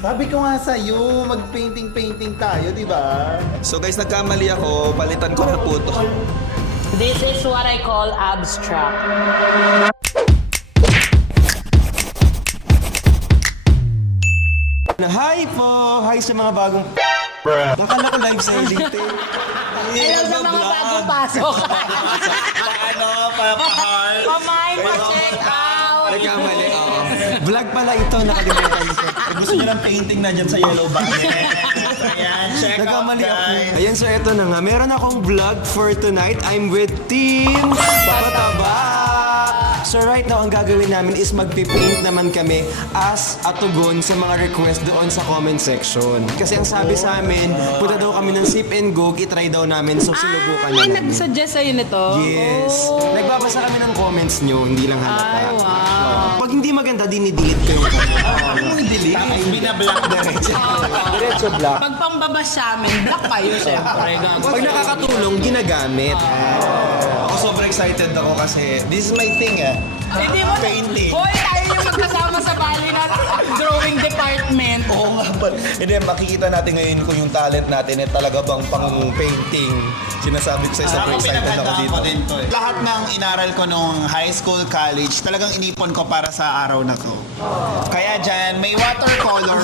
Sabi ko nga sa'yo, mag-painting-painting tayo, di ba? So guys, nagkamali ako. Palitan ko na po to. This is what I call abstract. Hi po! Hi sa mga bagong... Nakala ko live selling, te. Hello sa mga bagong pasok. Paano? Papahal? Pamain pa check out. Nagkamali, oo. Vlog pala ito, nakalimutan ko. Gusto nyo ng painting na dyan sa Yellow Button. Ayan, check out Nagkamali ako. guys. Ayan, so eto na nga. Meron akong vlog for tonight. I'm with Team Pataba! So right now, ang gagawin namin is magpipaint naman kami as a tugon sa mga request doon sa comment section. Kasi ang sabi sa amin, punta daw kami ng sip and go, itry daw namin, so sinubukan May namin. nag-suggest sa'yo nito? Yes. Oh. Nagbabasa kami ng comments nyo, hindi lang halata. Ay, wow. Pag hindi maganda, dinidelete ko yung comment. Anong delete? Tapos binablock diretso. Diretso black. Pag pambabas sa amin, black kayo, syempre. Pag nakakatulong, ginagamit. Ako sobrang excited ako kasi this is my thing Hindi mo Painting. Hoy, tayo yung magkasama sa bali na drawing department. Oo nga ba? Hindi, makikita natin ngayon kung yung talent natin talaga bang pang painting. Sinasabi ko sa'yo, sobrang excited ako dito. Lahat ng inaral ko nung high school, college, talagang inipon ko para sa araw na to. Kaya dyan, may watercolor.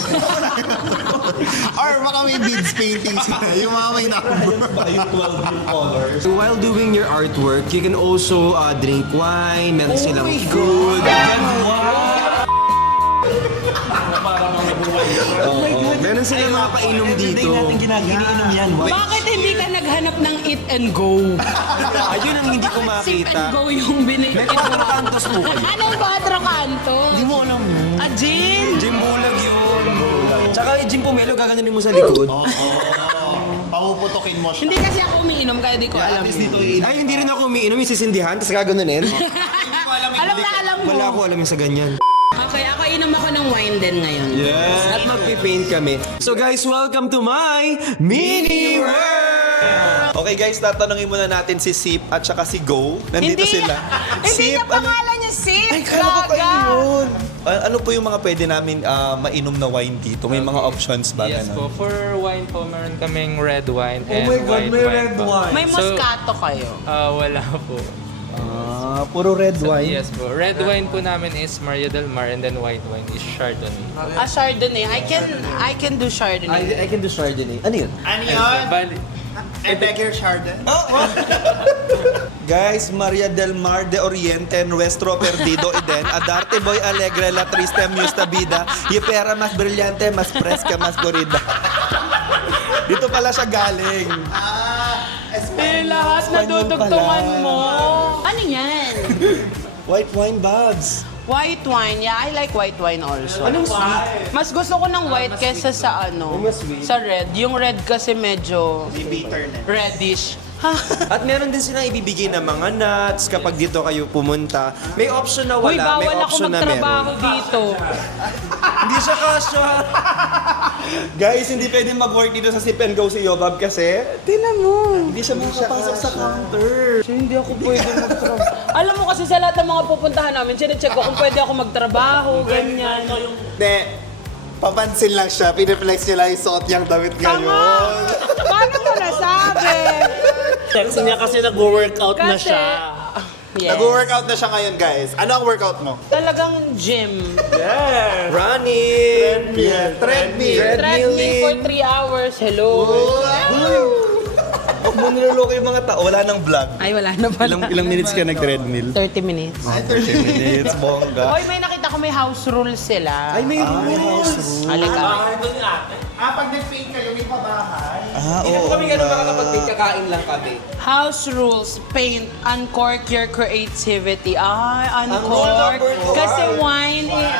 Or baka may beads paintings na. Yung mga may number. Yung 12 colors. So while doing your artwork, you can also drink wine, meron silang food. Meron silang mga painom dito. Iniinom yan. Bakit hindi ka naghanap ng eat and go? Ayun ang hindi ko Sip and makita. go yung binigay. May Quatro po kayo. Anong Quatro Cantos? Hindi mo alam yun. Ah, gin? Jim Bulag yun. Tsaka yung Jim Pomelo, gaganunin mo sa likod. Papuputokin mo siya. Hindi kasi ako umiinom kaya di ko alam. At least yun. dito iinom. Ay, hindi rin ako umiinom yung sisindihan, tapos gaganunin. Alam na alam mo. Wala ako alam yung sa ganyan. Okay, ako inom ako ng wine din ngayon. Yes. At magpipaint kami. So guys, welcome to my mini world! Okay guys, tatanungin muna natin si Sip at saka si Go. Nandito Hindi sila. Hindi niya pangalan niya Sip. Ay, kala ko kayo Gaga. yun. Ano po yung mga pwede namin mainom na wine dito? May mga options ba? Yes ganun? po. For wine po, meron kaming red wine and my God, white may wine red po. wine. May Moscato kayo. Wala po. Puro red wine. Yes po. Red wine po namin is Maria del Mar and then white wine is Chardonnay. Chardonnay. I can do Chardonnay. I can do Chardonnay. Ano yun? Ano yun? Bali, I beg your pardon? Guys, Maria del Mar de Oriente, Nuestro Perdido Eden, Adarte Boy Alegre, La Triste Musta Vida, Yepera Mas Brillante, Mas Fresca, Mas Gorida. Dito pala siya galing. Lahat na Espanyol dudugtungan pala. mo. Ano yan? White wine bags. White wine. Yeah, I like white wine also. Anong sweet? Mas gusto ko ng white kesa sa ano. Mas sweet. Sa red. Yung red kasi medyo Bitter na. reddish. At meron din silang ibibigay na mga nuts kapag dito kayo pumunta. May option na Uy, wala, may bawal ako option na magtrabaho meron. dito. Hindi siya kasha. Guys, hindi pwede mag-work dito sa Sip and Go si Yobab kasi Tinan mo. hindi siya makapasok sa counter. Hindi ako pwede magtrabaho. Alam mo kasi sa lahat ng mga pupuntahan namin, sinecheck ko kung pwede ako magtrabaho, ganyan. Hindi. Papansin lang siya. Piniflex niya lang yung suot niyang damit Tama! ngayon. Paano mo nasabi? Text niya kasi nag-workout na Kasi, siya. yes. Nag-workout na siya ngayon, guys. Ano ang workout mo? Talagang gym. Running! Treadmill. Treadmill for 3 hours. Hello. Huwag mo niloloko yung mga tao. Wala nang vlog. Ay, wala na pala. Ilang minutes ka nag-treadmill? 30 minutes. 30 minutes, bongga. Hoy, may nakita ko may house rules sila. Ay, may rules. Halika. Pag nag-paint kayo, may pabahay. Oo. Kami ganun makakapag-paint, kakain lang kami. House rules. Paint. Uncork your creativity. Ay, rule uncork. number 2. Kasi wine is...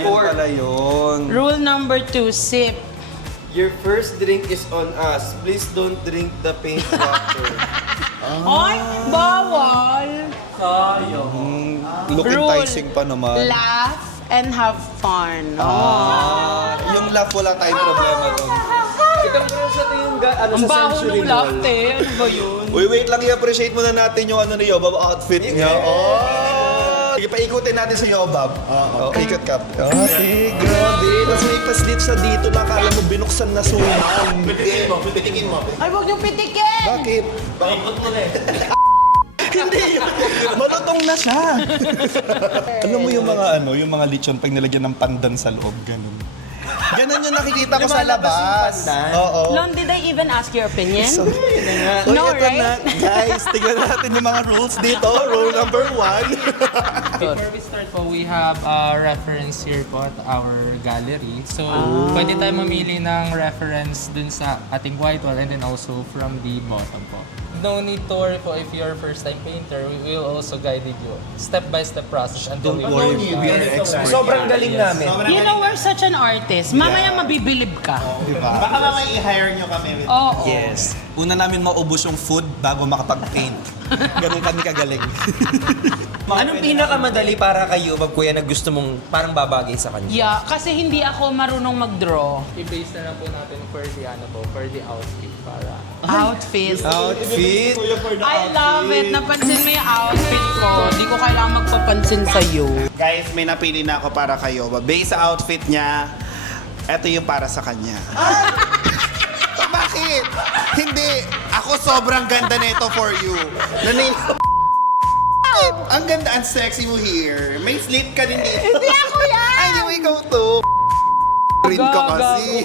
Yun pala yun. Rule number 2, sip. Your first drink is on us. Please don't drink the paint water. Ay, bawal. Look Rule. enticing pa naman. Laugh and have fun. Yung laugh, wala tayong problema doon. Ikaw mo siya ito yung Ang sa baho Century ng Mall. laugh, eh. Ano ba yun? Uy, wait lang, i-appreciate muna natin yung ano ni Yobab outfit niya. Oh! Sige, paikutin natin sa Yobab. Oo, ikot ka. Ate, grabe. Tapos may paslit sa dito na akala mo binuksan na suman. Pitikin mo. Ay, huwag niyong pitikin! Bakit? Paikot mo na eh. Hindi. Malutong na siya. Alam mo yung mga yung mga lechon pag nilagyan ng pandan sa loob, ganun. Ganun yung nakikita ko sa Lumalabas yung labas. pandan. Oo. Lon, did I even ask your opinion? No, No, right? Guys, tingnan natin yung mga rules dito. Rule number 1. Before we start po, we have a reference here po at our gallery. So, pwede tayo mamili ng reference dun sa ating white wall and then also from the bottom po. No need to worry po if you're first time painter, we will also guide you step-by-step process until we Sobrang galing namin. You know, we're such an artist. Mamaya mabibilib ka. Baka naman i-hire nyo kami. Oo. Yes. Una namin maubos yung food bago makapag-paint. Ganun kami kagaling. Anong pinakamadali para kayo, kuya, na gusto mong parang babagay sa kanya? Yeah, kasi hindi ako marunong mag-draw. i-base na lang po natin for the for the outfit para Outfit. Outfit. I love it. Napansin mo yung outfit ko. Hindi ko kailangan magpapansin sa'yo. Guys, may napili na ako para kayo. Based sa outfit niya, eto yung para sa kanya. Bakit? Hindi. Ako sobrang ganda nito for you. Ang ganda, ang sexy mo here. May slit ka din dito. Hindi ako yan! Ay, hindi mo ikaw to. Rin ka kasi.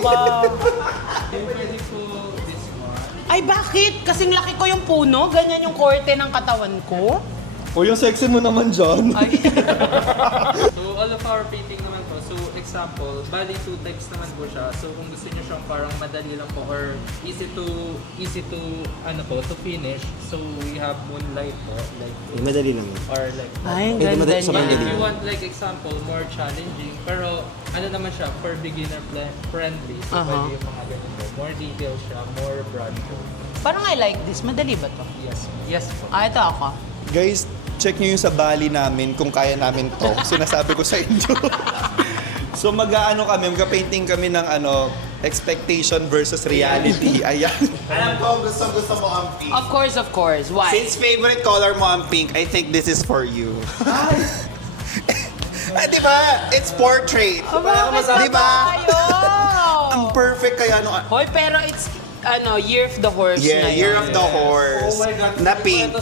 Ay, bakit? Kasing laki ko yung puno. Ganyan yung korte ng katawan ko. O yung sexy mo naman dyan. Ay. So, all of our painting naman po. So, example, bali 2 types naman po siya. So, kung gusto niyo siyang parang madali lang po or easy to finish. So, we have moonlight po. Like, Madali lang. or like, Ay, ang ganda sa niya. if you want like example, more challenging. Pero, ano naman siya, for beginner friendly. So, pwede yung mga ganito. More details siya, more broad po. Parang I like this. Madali ba to? Yes. Yes po. Ah, ito ako. Guys, check nyo yung sa Bali namin kung kaya namin to. Sinasabi ko sa inyo. So mag-aano kami, mag-painting kami ng expectation versus reality. Ayan. Alam ko, gusto mo ang pink. Of course. Why? Since favorite color mo ang pink, I think this is for you. Di ba? It's portrait. Di ba? Ang perfect kaya ano. Hoy, pero it's Year of the Horse Yeah, na yun. Year of the Horse. Na pink.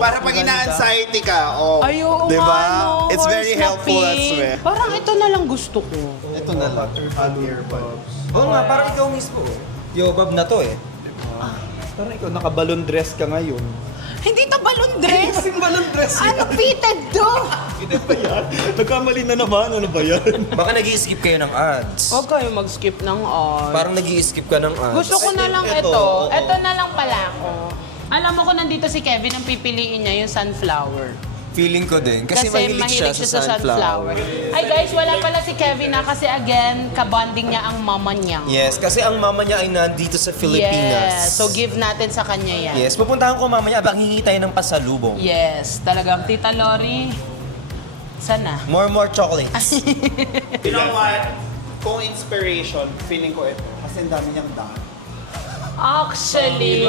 Para pag ina-anxiety ka, Ay, oo Di nga, ba? no? It's very Horse na helpful as pink. well. Parang ito na lang gusto ko. Ito na lang. Earbuds. Oo nga, parang ikaw mismo. Yobab na to eh. Parang ikaw, naka-balloon dress ka ngayon. Hindi to balloon dress. Kasing balloon dress yan. Ano fitted to? Hindi ba yan? Nagkamali na naman. Ano ba yan? Baka nag-i-skip kayo ng ads. Huwag kayo mag-skip ng on. Parang nag-i-skip ka ng ads. Gusto ko na lang Ito, ito. oo. Ito na lang pala ako. Alam mo kung nandito si Kevin, ang pipiliin niya yung sunflower. Feeling ko din. Kasi mahilig siya sa sunflower. Ay guys, wala pala si Kevin na kasi again, kabonding niya ang mama niya. Yes, kasi ang mama niya ay nandito sa Pilipinas. Yes. So give natin sa kanya yan. Yes, pupuntahan ko mama niya, abang hingi tayo ng pasalubong. Yes, talagang Tita Lori. Sana. More chocolates. You know what? Kung inspiration, feeling ko ito. Kasi ang dami niyang daan. Actually,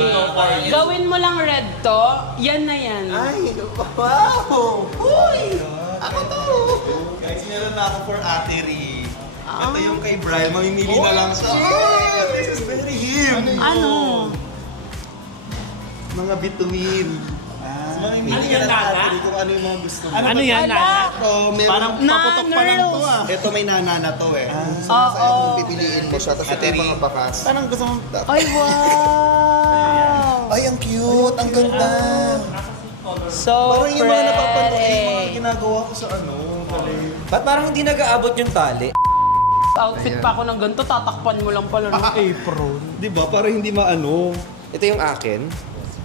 gawin mo lang red to, yan na yan. Ay, wow! Uy! Ako to! Guys, meron na ako for Ate Ri. Ito yung kay Brian. Mamimili na lang siya. This is very him. Ano? Mga bituin. Mamimili ka na Ate Ri kung ano yung mga gusto mo. Ano yan, Nana? Ito, meron. Parang paputok pa lang to ah. Ito may nana na to eh. Oo. Pipiliin mo siya, tapos ito yung mga bakas. Parang gusto mo... Ay, wow! Ay, ang cute! Ang ganda! So Parang yung mga napapanood, yung mga pretty. ginagawa ko sa Ba't parang hindi nag-aabot yung tali? Outfit pa ako ng ganito, tatakpan mo lang pala ng apron. Di ba? Para hindi maano. Ito yung akin.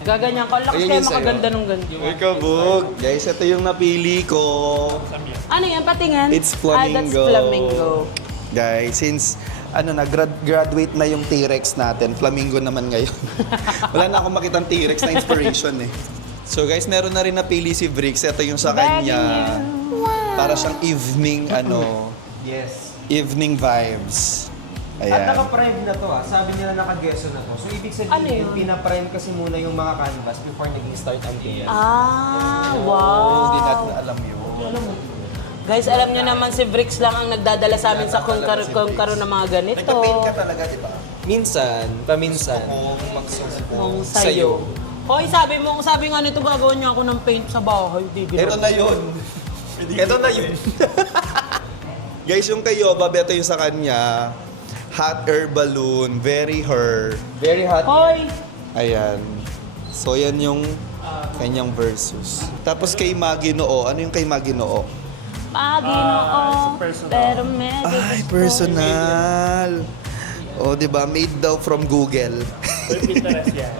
Gaganyan ka, lakas Ayun kaya yung sa'yo. makaganda ng ganito. Uy, kabog! Guys, ito yung napili ko. Ano yan, patingan? It's Ah, that's flamingo. flamingo. Guys, since graduate na yung T-Rex natin, flamingo naman ngayon. Wala na akong makitang T-Rex na inspiration eh. So guys, meron na rin napili si Brix. Ito yung sa kanya. Para siyang evening, Yes. evening vibes. At Ayan. naka-prime na to sabi nila naka-gesso na to. So ibig sabihin, Ano yun? pina-prime kasi muna yung mga canvas before naging start ang paint. Ah, Hindi wow. natin alam yun. Guys, alam nyo naman si Bricks lang ang nagdadala sa amin sa kung karoon ng mga ganito. Nagpa-paint ka talaga, di ba? Minsan, paminsan. Kung sa'yo. Hoy, sabi nga nito gagawin niya ako ng paint sa bahay. Ito na yun. Ito na yun. Guys, yung kay Yobab, ito yung sa kanya. Hot air balloon, very her. Very hot. Hoy! Ayan. So, yan yung kanyang versus. Tapos kay Maginoo, ano yung kay Maginoo? Paginoo, pero medyo Ay, personal. O, di ba? Made daw from Google. Pinterest yan.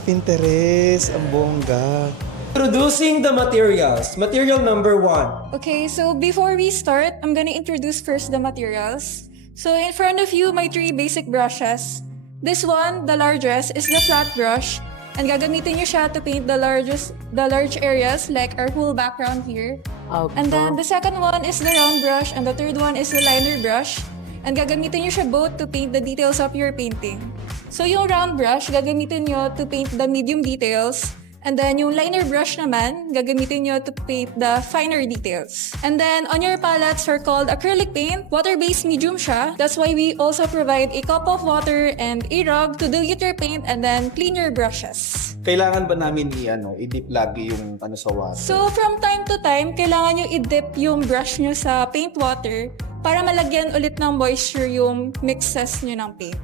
Pinterest. Ang bongga. Introducing the materials. Material number 1. Okay, so before we start, I'm gonna introduce first the materials. So in front of you, my 3 basic brushes. This one, the largest, is the flat brush. And gagamitin nyo siya to paint the large areas like our whole background here. Okay. And then the second one is the round brush and the third one is the liner brush. And gagamitin nyo siya both to paint the details of your painting. So yung round brush, gagamitin nyo to paint the medium details. And then yung liner brush naman, gagamitin nyo to paint the finer details. And then on your palettes are called acrylic paint. Water-based medium siya. That's why we also provide a cup of water and a rug to dilute your paint and then clean your brushes. Kailangan ba namin i-dip lagi yung sa water? So from time to time, kailangan nyo i-dip yung brush nyo sa paint water para malagyan ulit ng moisture yung mixes nyo ng paint.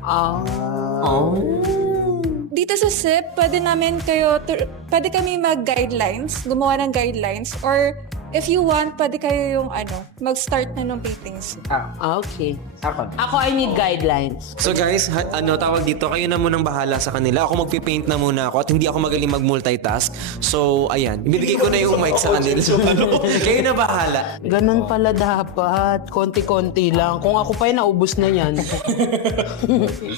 Dito sa SIP, pwede kami mag-guidelines, gumawa ng guidelines, or if you want, pwede kayo yung mag-start na ng paintings. Okay. Ako, I need guidelines. So guys, tawag dito, kayo na munang bahala sa kanila. Ako magpipaint na muna ako at hindi ako magaling mag-multitask. So, ayan. Ibibigay ko na yung mic sa kanila. Kayo na bahala. Ganun pala dapat. Konti-konti lang. Kung ako pa naubos na yan.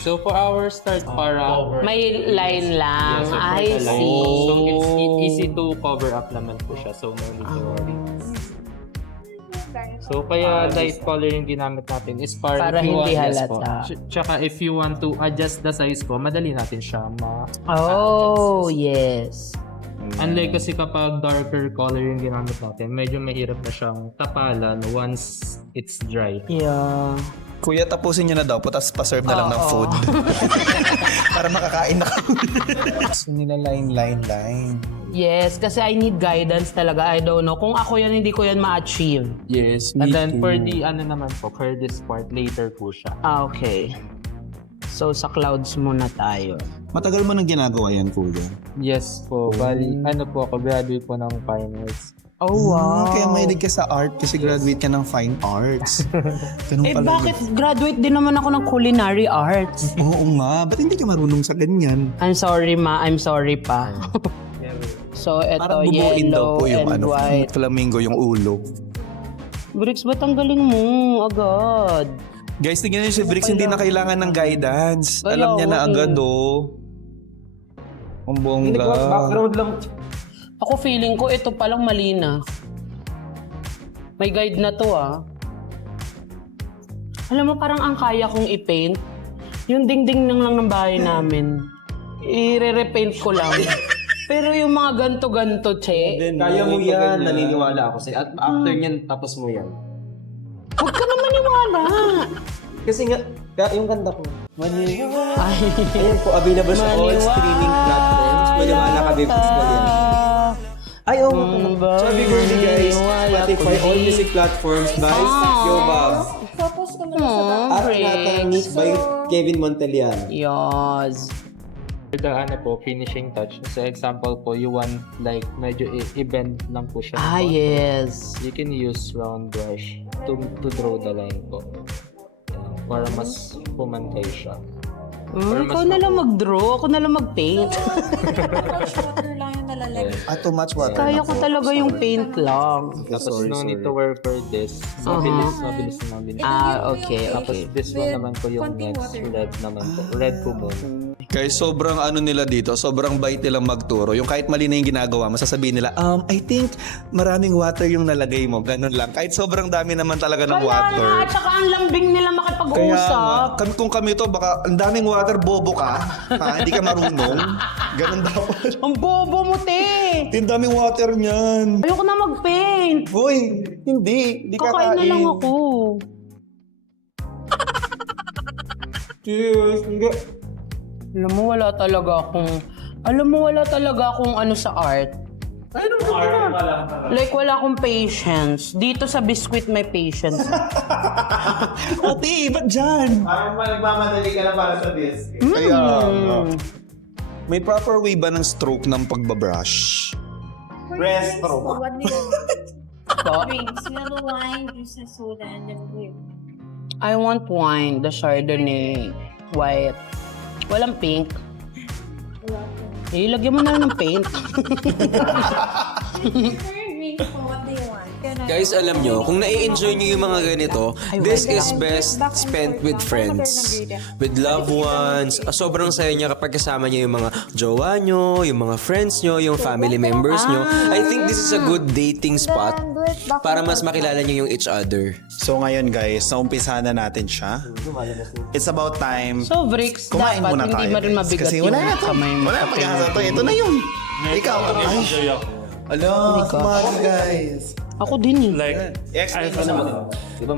So for our start, para May line lang. I So see. it's easy to cover up naman po siya. So no need to worry. So kaya light color yung ginamit natin is Para if you hindi want, yes po. halata. Tsaka if you want to adjust the size po, madali natin siya Oh, yes. Unlike kasi kapag darker color yung ginamit natin, medyo mahirap na siyang tapalan once it's dry. Yeah. Kuya, tapusin nyo na daw po, tapos pa-serve na lang ng food. Para makakain na kami. Gusto nila line. Yes, kasi I need guidance talaga. I don't know. Kung ako yan, hindi ko yan ma-achieve. Yes, And then for the naman po, for this part, later po siya. Okay. So, sa clouds muna tayo. Matagal mo nang ginagawa yan, Kuya. Yes po, bali, ako, graduate po ng Fine Arts. Oh, wow. Kaya mahilig ka sa art kasi graduate ka ng fine arts. Ganun pala Bakit graduate din naman ako ng culinary arts? yun. Oo nga, ba't hindi ka marunong sa ganyan? I'm sorry, ma. I'm sorry pa. So, Parang eto, bubuin daw yellow po yung and white. flamingo yung ulo. Bricks, ba't ang galing mo agad? Guys, tingnan niyo si Bricks, hindi na kailangan ng guidance. Kaya, Alam niya na agad, Ang bongga. Background lang. Ako feeling ko, ito palang mali na. May guide na to, Alam mo, parang ang kaya kong i-paint, yung dingding lang ng bahay namin, i-repaint ko lang. Pero yung mga ganto-ganto, che, Kaya mo yan, naniniwala ako sa'yo. At after niyan, tapos mo yan. huwag ka naman maniwala. Kasi nga, yung kanta ko. Ay, Ayan po, available sa all streaming platforms. Maniwala ka, babe. Ay, oo. Sabi ko guys, Spotify, all music platforms by Yobab. Focus ka muna sa back. At Natamix by Kevin Montelian. yes. For the finishing touch. So example po, you want like medyo i-bend lang po siya. Yes. You can use round brush to draw the line po. Yan, para mas pumantay siya. Ikaw na lang mag-draw, ako na lang mag-paint. Brush water lang yung nalalagay. Too much water. Kaya ko talaga yung paint lang. Tapos no need to wear for this. Mabilis na mabilis. Okay, Tapos okay. this one naman po yung Konting next water. red naman po. Red po muna. Guys, sobrang nila dito, sobrang bait nilang magturo. Yung kahit mali na yung ginagawa mo, sasabihin nila, I think maraming water yung nalagay mo. Ganun lang. Kahit sobrang dami naman talaga ng Kaya water. nga, tsaka ang lambing nila Kaya makipag-usap. kung kami to, baka ang daming water, bobo ka. Hindi ka marunong. Ganun dapat. Ang bobo mo, te! Ang daming water niyan. Ayoko na mag-paint. Boy, hindi. Hindi Kakain na lang ako. Cheers! Alam mo, wala talaga akong ano sa art. Like, wala akong patience. Dito sa biscuit may patience. Ate, ba't dyan? Parang nagmamadali ka na para sa biscuit. Kaya, may proper way ba ng stroke ng pagbabrush? Restro. So what do you drinks? Yellow wine, juice and soda, and then beer. I want wine, the Chardonnay, white. Walang pink. Lagyan mo na lang ng paint. Drinks, so what do you want? Guys, alam nyo, kung nai-enjoy nyo yung mga ganito, this is best spent with friends, with loved ones. Sobrang saya niya kapag kasama nyo yung mga jowa nyo, yung mga friends nyo, yung family members nyo. I think this is a good dating spot para mas makilala nyo yung each other. So ngayon guys, naumpisahan na natin siya. It's about time. So, Bricks, Kumain dapat muna hindi tayo, ba rin guys. mabigat Kasi yung wala na to. kamay mo? Wala na pag-asa to. Ito na yun. Ikaw. Ay. Hello, kumari guys. Ako din eh. Like,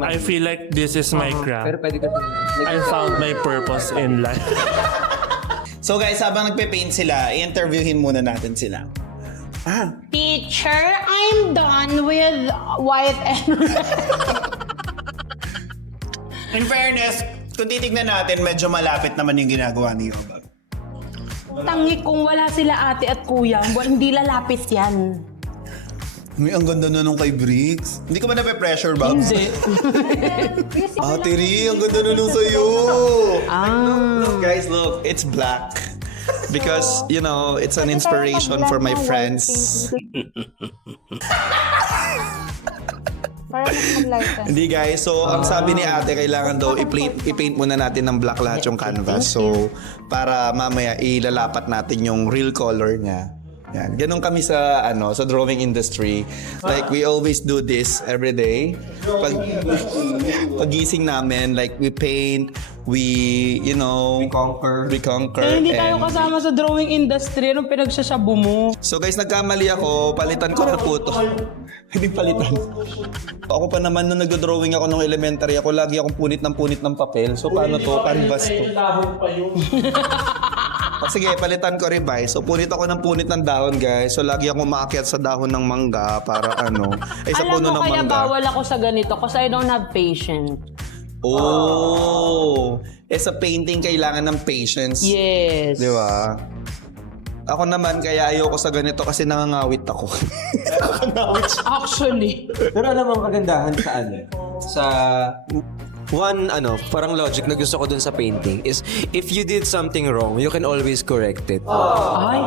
I feel like this is my craft. I found my purpose in life. So guys, habang nagpe-paint sila, i-interviewin muna natin sila. Teacher, I'm done with white and red. In fairness, kung titignan natin, medyo malapit naman yung ginagawa ni Yobag. Tangi kung wala sila ate at kuya, hindi lalapit yan. May ang ganda na nung kay Briggs. Hindi ko ba nape-pressure, Babs? Hindi. Ate Ri, ang ganda na nung sa'yo. Ah. Guys, look, it's black. Because, you know, it's an inspiration for my friends. Para mas mag-lighten. Hindi guys, so ang sabi ni ate, kailangan daw i-paint muna natin ng black lahat yung canvas. So, para mamaya ilalapat natin yung real color niya. Yan. Ganun kami sa sa drawing industry. Like we always do this every day. Pagising namin, like we paint, we conquer. Eh, hindi tayo kasama sa drawing industry. Anong pinagsasabu mo? So guys, nagkamali ako. Palitan ko na po ito. Hindi palitan. Ako pa naman nung nag-drawing ako nung elementary, ako lagi akong punit ng papel. So paano to? Canvas to. Sige, palitan ko revise. So punit ako ng punit ng dahon, guys. So lagi akong umaakyat sa dahon ng mangga para sa Alam puno mo, ng kaya mangga. bawal ako sa ganito kasi I don't have patience. Oh! Sa painting, kailangan ng patience. Yes. Di ba? Ako naman, kaya ayoko sa ganito kasi nangangawit ako. Actually. Pero alam mo ang kagandahan sa parang logic na gusto ko dun sa painting is if you did something wrong, you can always correct it. Ay.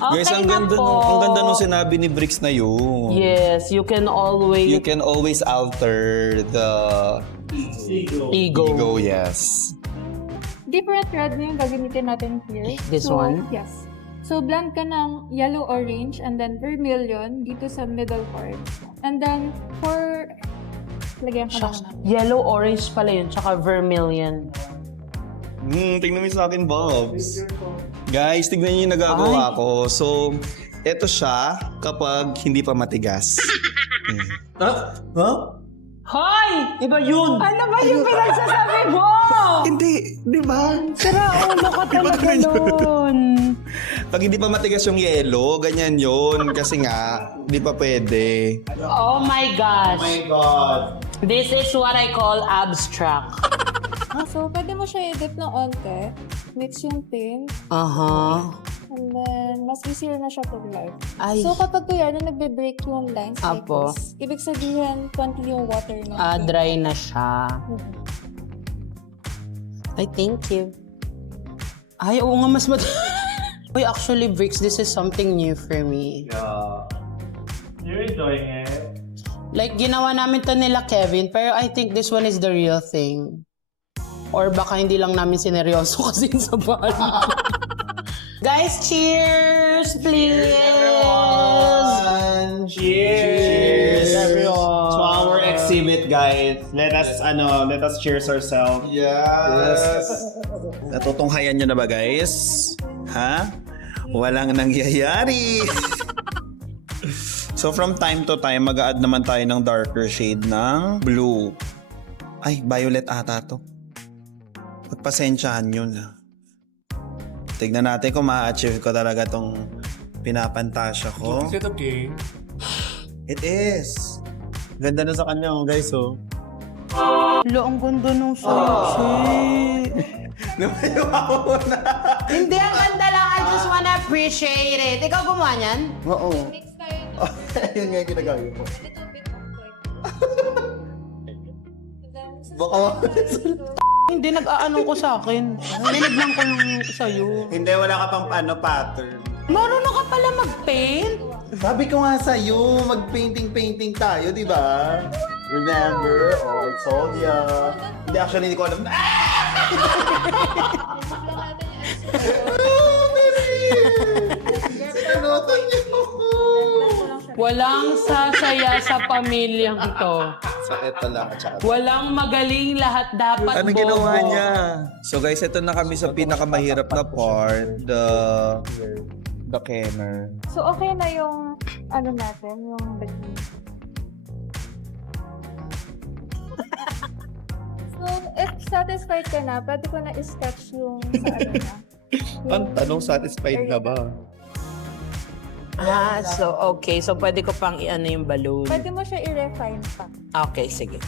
Okay Guys, ang na ganda, po. ang ganda nung sinabi ni Bricks na yun. Yes, you can always... You can always alter the ego, yes. Different red na yung gagamitin natin here. This one? Yes. So, blend ka ng yellow-orange and then vermilion dito sa middle part. And then, for... Lagyan ka lang. Yellow-orange pala yun, tsaka vermilion. Tingnan mo yung sa akin, Bobs. Guys, tignan niyo yung nagagawa ko. So, eto siya kapag hindi pa matigas. Hoy! Iba yun! Ano ba yung pinagsasabi mo? Hindi, di ba? Sira ulo ka talaga nun. Pag hindi pa matigas yung yelo, ganyan yun. Kasi nga, di pa pwede. Oh my gosh. Oh my God. This is what I call abstract. So, pwede mo siya i-dip ng onte. Mix yung paint. Aha. And then, mas easier na siya to light. Ay. So, kapag kuya na nagbe-break yung lines like Apo. this, ibig sabihin, konti yung water na. Dry na siya. Ay, thank you. Ay, oo nga, mas Uy, actually, Bricks, this is something new for me. Yeah. You're enjoying it. Like, ginawa namin to nila Kevin, pero I think this one is the real thing. Or baka hindi lang namin sineryoso kasi sa bahay. Guys, cheers, please! Everyone! Cheers! Everyone! To our exhibit, guys. Let us cheers ourselves. Yes! Natutunghayan nyo na ba, guys? Ha? Walang nangyayari. So from time to time, mag-a-add naman tayo ng darker shade ng blue. Ay, violet ata to. Pagpasensyahan yun. Tignan natin kung ma-achieve ko talaga tong pinapantasya ko. Is it okay? It is. Ganda na sa kanya, guys, oh. Lo, ang ganda nung sushi. Hindi, ang ganda lang. I just wanna appreciate it. Ikaw gumawa niyan? Oo. Mix tayo ng Yun nga yung ginagaya ko. a little bit of white. Baka Hindi, nag-aano ko sa akin. Ninignan ko yung sa'yo. hindi, wala ka pang pattern. Marunong ka pala mag-paint? Sabi ko nga sa'yo, mag-painting tayo, di ba? Remember? Oh, I told ya. Hindi, actually, hindi ko alam. Sinutan niyo ako. Walang sasaya sa pamilyang to. So, eto lang. Walang magaling, lahat dapat Ano bobo. ginawa niya? So guys, ito na kami sa pinakamahirap na part, the kenner. So, okay na yung, ano natin, yung bagay. So, if satisfied ka na, pwede ko na i-sketch yung sa ano na. Ang tanong, satisfied na ba? Ah, so okay. So pwede ko pang i-ano yung balloon. Pwede mo siya i-refine pa. Okay, sige.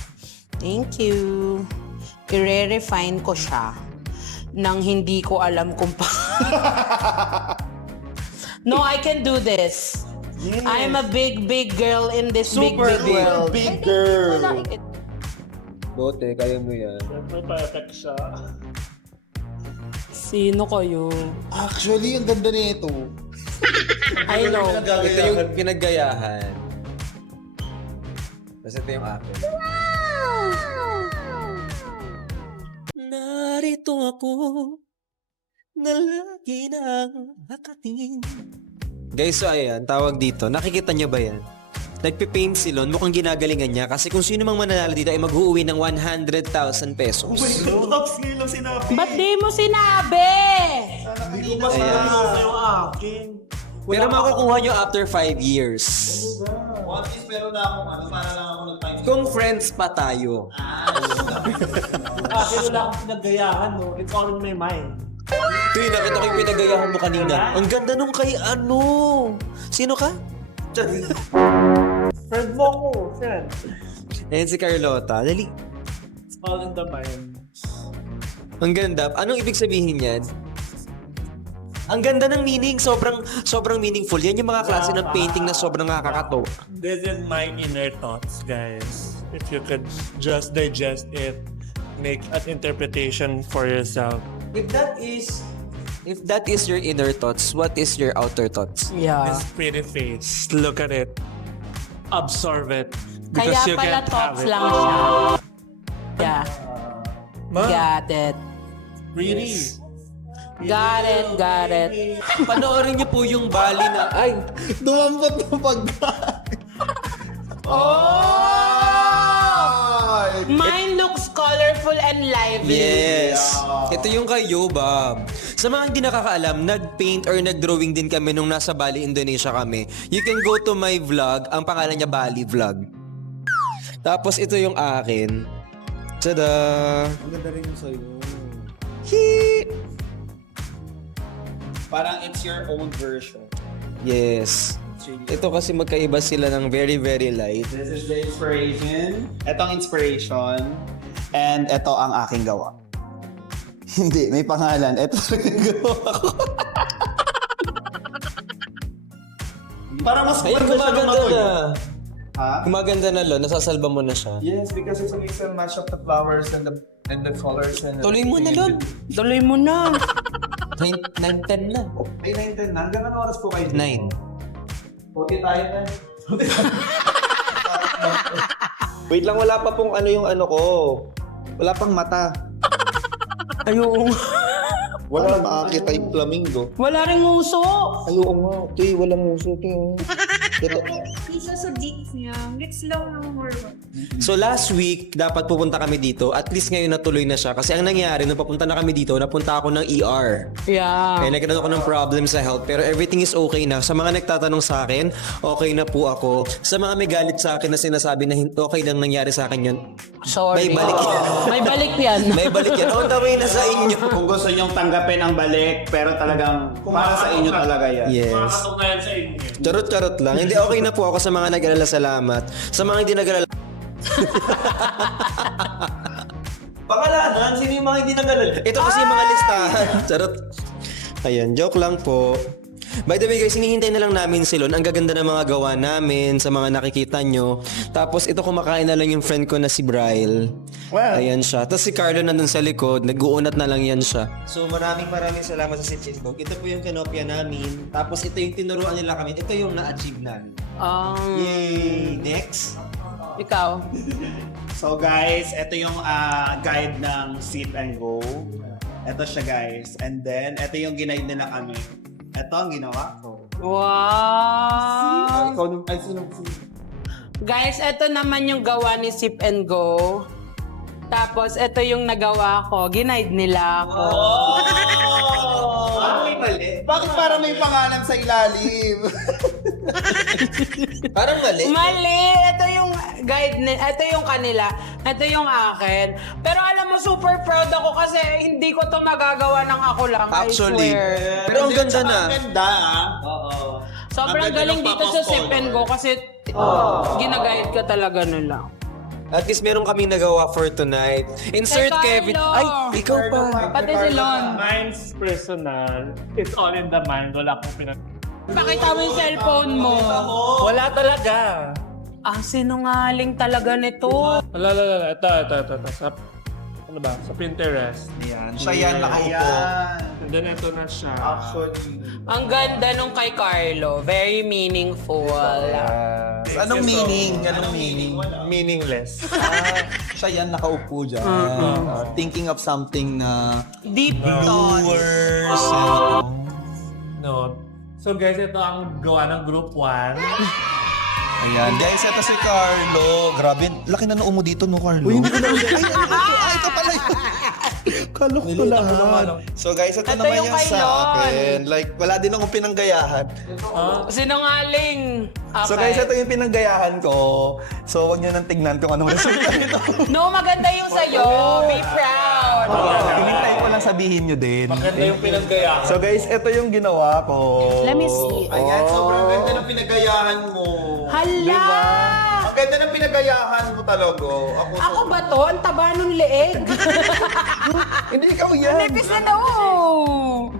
Thank you. I-refine ko siya nang hindi ko alam kung pa... No, I can do this. Yes. I'm a big girl in this Super big world. big girl. Bote, kaya mo yan. Perfect siya. Sino kayo? Actually, ang ganda nito. I know. Ito yung pinaggayahan. Tapos ito yung akin. Narito ako na lagi nang hakating. Guys, so ayan, tawag dito. Nakikita niyo ba yan? Nagpipaint si Lon, mukhang ginagalingan niya kasi kung sino mang mananalo dito ay mag-uuwi ng 100,000 pesos. Ba't di mo sinabi? Pero makukuha nyo after 5 years. One piece meron na akong para lang ako nag-time. Kung friends pa tayo. Pero wala akong pinagayahan, no? It's all in my mind. Tuy, nakita ko yung pinagayahan mo kanina. Ang ganda nung kay ano. Sino ka? Friend mo ko, friend. Ayan si Carlota. Dali. It's all in the mind. Ang ganda. Anong ibig sabihin yan? Ang ganda ng meaning. Sobrang meaningful. Yan yung mga klase ng painting na sobrang nakakatawa. This is my inner thoughts, guys. If you could just digest it, make an interpretation for yourself. If that is your inner thoughts, what is your outer thoughts? Yeah. This pretty face, look at it. Absorb it. Kaya Because you pala can't have thoughts it. lang siya. Yeah. Got it. Really? Got it. Panoorin niyo po yung bali na... Ay! Dumampot ng pagkain. Mine looks colorful and lively. Yes! Ito yung kay Yobab. Sa mga hindi nakakaalam, nag-paint or nag-drawing din kami nung nasa Bali, Indonesia kami. You can go to my vlog. Ang pangalan niya Bali Vlog. Tapos ito yung akin. Tada! Ang ganda rin yung sa'yo. Parang it's your own version. Yes. Ito kasi magkaiba sila ng very, very light. This is the inspiration. Ito ang inspiration. And ito ang aking gawa. Hindi, may pangalan. Ito ang gawa ko. Para mas Ayun, gumaganda na. Ha? Gumaganda na, Lo. Nasasalba mo na siya. Yes, because it's a mix and match of the flowers and the colors and Tuloy mo na, Lon. Tuloy mo na. 9-10 na. Ay, 9-10 na. Hanggang anong oras po kayo? 9. Puti tayo na. Wait lang, wala pa pong ano yung ano ko. Wala pang mata. Ayun. Wala lang makakita yung flamingo. Wala rin nguso. Ayoko nga. Tuy, walang uso. Tuy. Piso sa Dix. Yeah, it's slow no more. So last week, dapat pupunta kami dito. At least ngayon natuloy na siya. Kasi ang nangyari, nung papunta na kami dito, napunta ako ng ER. Yeah. Kaya nagkaroon ako ng problem sa health. Pero everything is okay na. Sa mga nagtatanong sa akin, okay na po ako. Sa mga may galit sa akin na sinasabi na okay lang nangyari sa akin yun, Sorry. may balik yan. May balik yan. May balik yan. On the way na sa inyo. Kung gusto nyong tanggapin ang balik, pero talagang para sa inyo talaga yan. Yes. Makakatunayan sa inyo. Charot-charot lang. Hindi, okay na po ako sa mga nag-alala. Salamat. Sa mga hindi nag-alala. Pangalanan, sino yung mga hindi nag-alala? Ito kasi yung mga listahan. Charot. Ayan, joke lang po. By the way guys, hinihintay na lang namin si Lon. Ang gaganda ng mga gawa namin sa mga nakikita nyo. Tapos ito kumakain na lang yung friend ko na si Bryle. Well. Ayan siya. Tapos si Carlo nandun sa likod. Nag-uunat na lang yan siya. So maraming salamat sa Facebook. Ito po yung kanopya namin. Tapos ito yung tinuruan nila kami. Ito yung na-achieve namin. Yay! Next. Ikaw. So guys, ito yung guide ng Sit and Go. Ito siya guys. And then, ito yung ginaid nila kami. Ito ang ginawa ko. Wow! Ikaw nung, ay sino? Guys, ito naman yung gawa ni Sip and Go. Tapos, ito yung nagawa ko. Ginaid nila ako. Bakit may mali? Bakit para may pangalan sa ilalim? Parang mali. Mali! Ito yung guide ito yung kanila. Ito yung akin. Pero alam mo, super proud ako kasi hindi ko to magagawa ng ako lang. Actually. I swear. Pero ang ganda na. Ang ganda Oo. Sobrang ang ganda galing ng dito sa Papa's Sip and Go kasi ginaguide ka talaga nila. At least meron kaming nagawa for tonight. Insert Kay Kevin. Carlo. Ay, ikaw pa. Pati si Lon. Mine's personal. It's all in the mind. Wala akong Pakita mo yung cellphone mo. Wala talaga. Ang sinungaling talaga nito. Wala. Ito. Ano ba? Sa Pinterest. Yan. Siya yan, nakaupo. And then ito na siya. Ang ganda nung kay Carlo. Very meaningful. Anong meaning? Anong meaning? Meaningless. Siya yan, nakaupo dyan. Thinking of something na Deep thoughts. viewers. No. So guys, ito ang gawa ng group 1. Ayan. Guys, ito si Carlo. Grabe, laki na noo mo dito, no, Carlo? Uy, hindi ko lang. Ay, ito pala yun. Kalo ko lahat. So guys, ito naman yung yung kay sa Lon. akin. Like, wala din akong pinanggayahan. Sinungaling. Okay. So guys, ito yung pinanggayahan ko. So, huwag nyo nang tignan kung anong resulta nito. No, maganda yung sa'yo. Be proud. Hinintay ko lang sabihin nyo din. Maganda yung pinaggayahan. So guys, ito yung ginawa ko. Let me see. Ayan, sobrang ganda ng pinagayahan mo. Hala! Ang ganda ng pinagayahan mo talaga. Ako ba to? Ang taba nung leeg. Hindi ikaw yan. Nipis na no.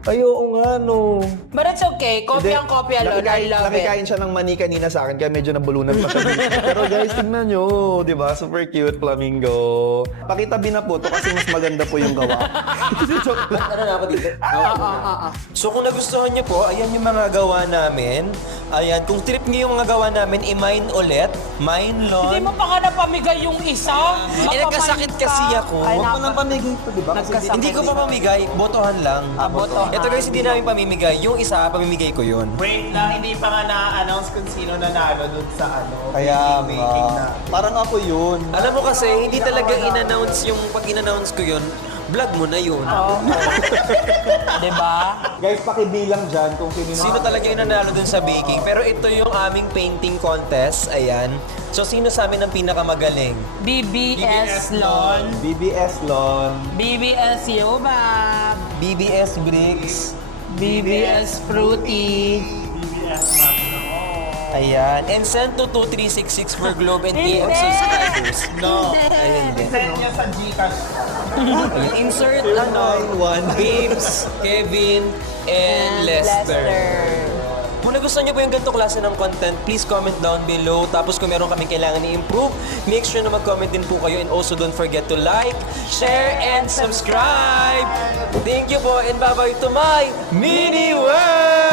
Ay, oo nga, no. But it's okay. Kopya ang kopya, Lon. I love it. Nakikain siya ng mani kanina sa akin, kaya medyo nabulunan pa siya. Pero guys, tignan nyo, di ba? Super cute, flamingo. Pakitabi na po to kasi mas maganda po yung gawa. Joke lang. Ano na ako dito? So kung nagustuhan niyo po, ayan yung mga gawa namin. Ayan, kung trip niyo yung mga gawa namin, i-mine ulit. Mine, Lon. Hindi mo pa ka napamigay yung isa. nagkasakit kasi ako. Ay, Huwag mo nang pamigay ito, di ba? Hindi ko pa pamigay, botohan lang. botohan. Ito guys, hindi namin pamimigay. Yung isa, pamimigay ko yun. Wait lang, hindi pa nga na-announce kung sino nanalo dun sa ano. Kaya making na. Parang ako yun. Alam mo kasi, hindi talaga in-announce yung pag in-announce ko yun, vlog mo na yun. Diba? Guys, pakibilang dyan kung Sino talaga yung nanalo dun sa baking. Pero ito yung aming painting contest. Ayan. So, sino sa amin ang pinakamagaling? BBS Lon. BBS Lon. BBS Yobab. BBS Bricks. BBS Fruity. Ayan. And send to 2366 for Globe and KM subscribers. No. Ayan din. Send niya sa Gcash. Ayan. Insert Babes, Kevin, and Lester. Kung nagustuhan niyo po yung ganito klase ng content, please comment down below. Tapos kung meron kaming kailangan i-improve, make sure na mag-comment din po kayo. And also don't forget to like, share, and subscribe. Thank you po and bye-bye to my mini world!